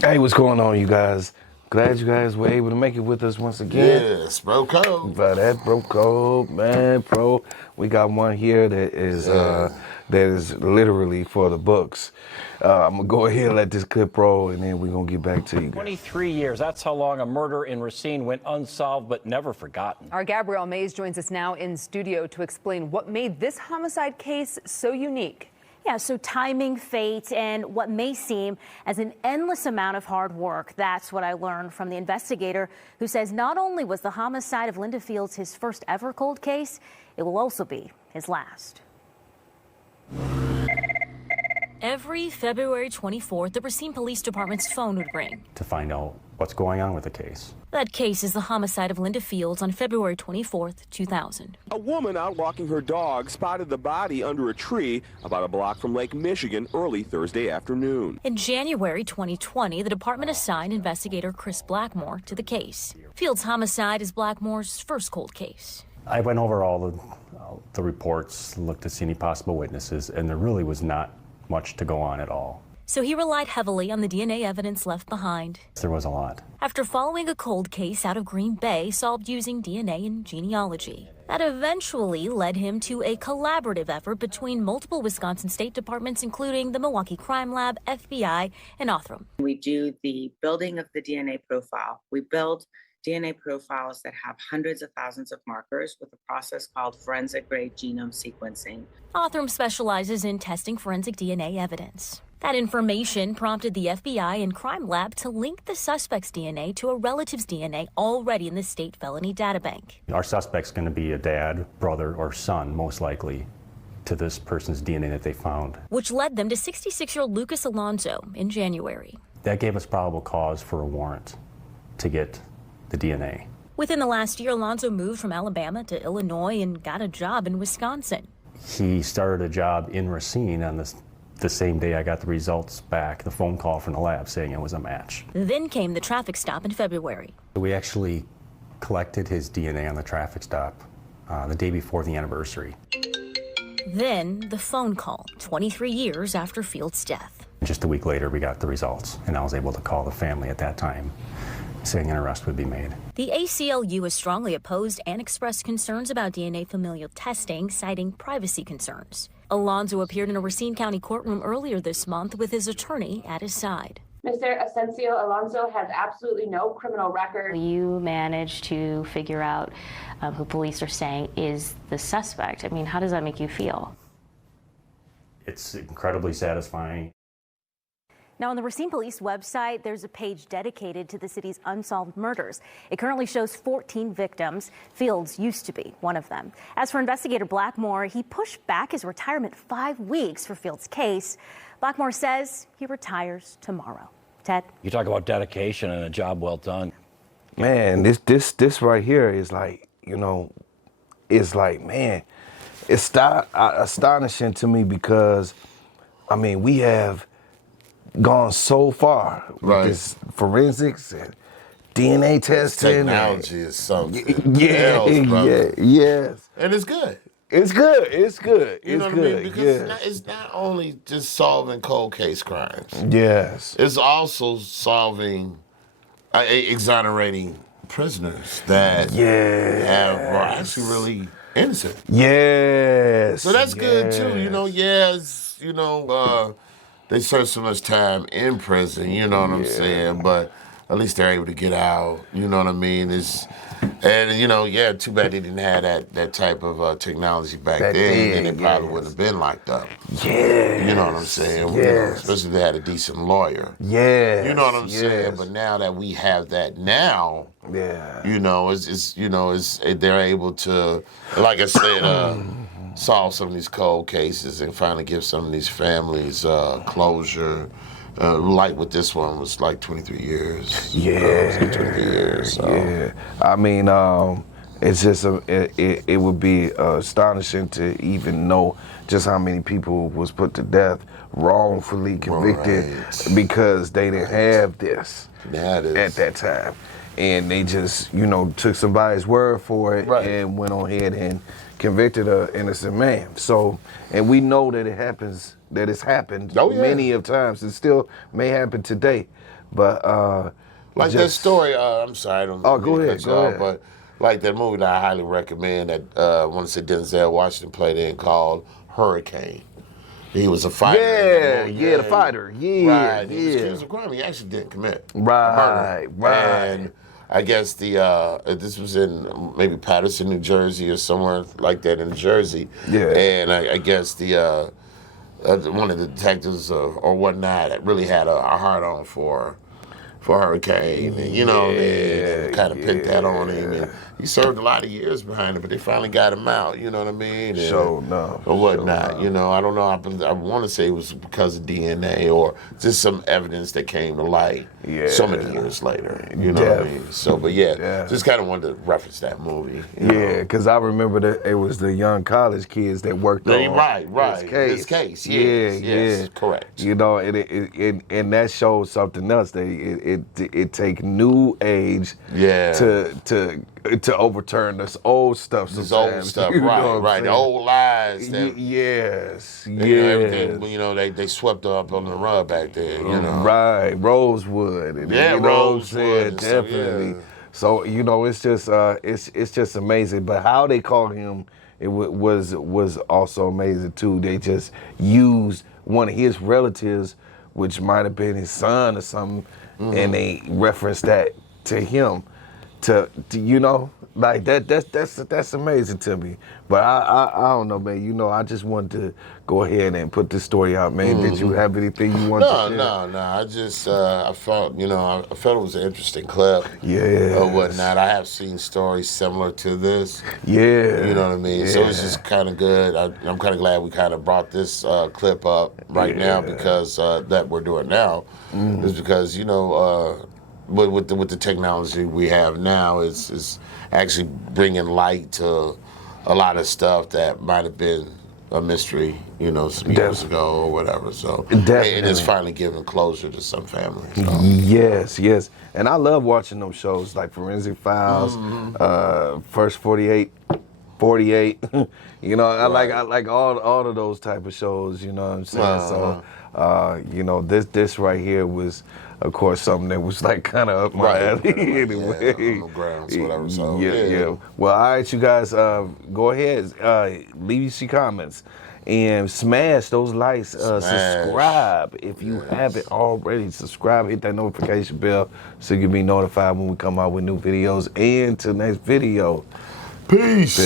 Hey, what's going on, you guys? Glad you guys were able to make it with us once again. Yes, bro, code. But that bro code, man, bro. We got one here that is literally for the books. I'm gonna go ahead and let this clip roll, and then we're gonna get back to you guys. 23 years. That's how long a murder in Racine went unsolved but never forgotten. Our Gabrielle Mays joins us now in studio to explain what made this homicide case so unique. Yeah, so timing, fate, and what may seem as an endless amount of hard work. That's what I learned from the investigator who says not only was the homicide of Linda Fields his first ever cold case, it will also be his last. Every February 24th, the Racine Police Department's phone would ring to find out what's going on with the case. That case is the homicide of Linda Fields on February 24th, 2000. A woman out walking her dog spotted the body under a tree about a block from Lake Michigan early Thursday afternoon. In January 2020, the department assigned investigator Chris Blackmore to the case. Fields' homicide is Blackmore's first cold case. I went over all the reports, looked to see any possible witnesses, and there really was not much to go on at all. So he relied heavily on the DNA evidence left behind. There was a lot. After following a cold case out of Green Bay solved using DNA and genealogy, that eventually led him to a collaborative effort between multiple Wisconsin state departments, including the Milwaukee Crime Lab, FBI, and Othram. We do the building of the DNA profile. We build DNA profiles that have hundreds of thousands of markers with a process called forensic grade genome sequencing. Othram specializes in testing forensic DNA evidence. That information prompted the FBI and Crime Lab to link the suspect's DNA to a relative's DNA already in the state felony databank. Our suspect's going to be a dad, brother, or son, most likely, to this person's DNA that they found. Which led them to 66-year-old Lucas Alonso in January. That gave us probable cause for a warrant to get the DNA. Within the last year, Alonso moved from Alabama to Illinois and got a job in Wisconsin. He started a job in Racine on the same day I got the results back, the phone call from the lab saying it was a match. Then came the traffic stop in February. We actually collected his DNA on the traffic stop the day before the anniversary. Then the phone call, 23 years after Fields' death. Just a week later, we got the results, and I was able to call the family at that time, saying an arrest would be made. The ACLU has strongly opposed and expressed concerns about DNA familial testing, citing privacy concerns. Alonso appeared in a Racine County courtroom earlier this month with his attorney at his side. Mr. Asensio Alonso has absolutely no criminal record. You managed to figure out who police are saying is the suspect. I mean, how does that make you feel? It's incredibly satisfying. Now, on the Racine Police website, there's a page dedicated to the city's unsolved murders. It currently shows 14 victims. Fields used to be one of them. As for investigator Blackmore, he pushed back his retirement 5 weeks for Fields' case. Blackmore says he retires tomorrow. Ted? You talk about dedication and a job well done. Man, this right here is like, it's like, man, it's astonishing to me because, I mean, we have gone so far with this forensics and DNA testing. Technology is something yes. And it's good. It's good. You know what I mean? Because it's not only just solving cold case crimes. Yes. It's also solving, exonerating prisoners that are actually really innocent. Yes. So that's good too. They serve so much time in prison, you know what I'm saying? But at least they're able to get out, you know what I mean? Too bad they didn't have that type of technology back then, and it probably wouldn't have been like that. Yeah. You know what I'm saying? Especially if they had a decent lawyer. Yeah. You know what I'm saying? But now that we have that now, they're able to, like I said, solve some of these cold cases and finally give some of these families closure. Like with this one was like 23 years. Yeah. 23 years. So. Yeah. I mean, it's just it would be astonishing to even know just how many people was put to death wrongfully convicted because they didn't have this at that time. And they just, took somebody's word for it and went on ahead and convicted an innocent man. So, and we know that it's happened many of times. It still may happen today. But like that story. I'm sorry, I don't. Oh, go mean to ahead, cut go you off, ahead. But like that movie that I highly recommend that I want to say Denzel Washington played in called Hurricane. He was a fighter. in that movie. Yeah, the fighter. Yeah, Right. He was yeah. accused of crime. He actually didn't commit Right, murder. right. And I guess this was in maybe Patterson, New Jersey, or somewhere like that in Jersey. Yeah. And I guess one of the detectives or whatnot really had a hard on for Hurricane, and you know, they kind of picked that on him. And he served a lot of years behind it, but they finally got him out. You know what I mean? And, Sure enough. or whatnot. You know, I don't know. I want to say it was because of DNA or just some evidence that came to light so many years later. You know what I mean? So, but yeah, just kind of wanted to reference that movie. Yeah, because I remember that it was the young college kids that worked on His case. Yes, correct. You know, and that shows something else. It take new age to overturn this old stuff. This old stuff, right. The old lies. That, yes. You know, everything, you know, they swept up on the rug back there, you know. Right, Rosewood. And, Rosewood. Definitely. So, you know, it's just amazing. But how they call him, it was also amazing too. They just used one of his relatives, which might have been his son or something, and they referenced that to him. To you know, like that's amazing to me. But I don't know, man. You know, I just wanted to go ahead and put this story out, man. Did you have anything you wanted to share? No. I just I felt it was an interesting clip. Yeah. Or whatnot. I have seen stories similar to this. Yeah. You know what I mean? So it's just kind of good. I'm kind of glad we kind of brought this clip up right now because that we're doing now is because you know. With the technology we have now is actually bringing light to a lot of stuff that might have been a mystery, you know, some years ago or whatever. So and it's finally giving closure to some families. So. Yes. And I love watching those shows like Forensic Files, First 48. You know, I like all of those type of shows. You know what I'm saying? So, you know, this right here was, of course, something that was like kind of up my alley anyway. On the grounds, whatever. So Yeah. Well, all right, you guys, go ahead, leave your comments and smash those likes. Subscribe if you haven't already. Subscribe, hit that notification bell so you can be notified when we come out with new videos. And till next video. Peace.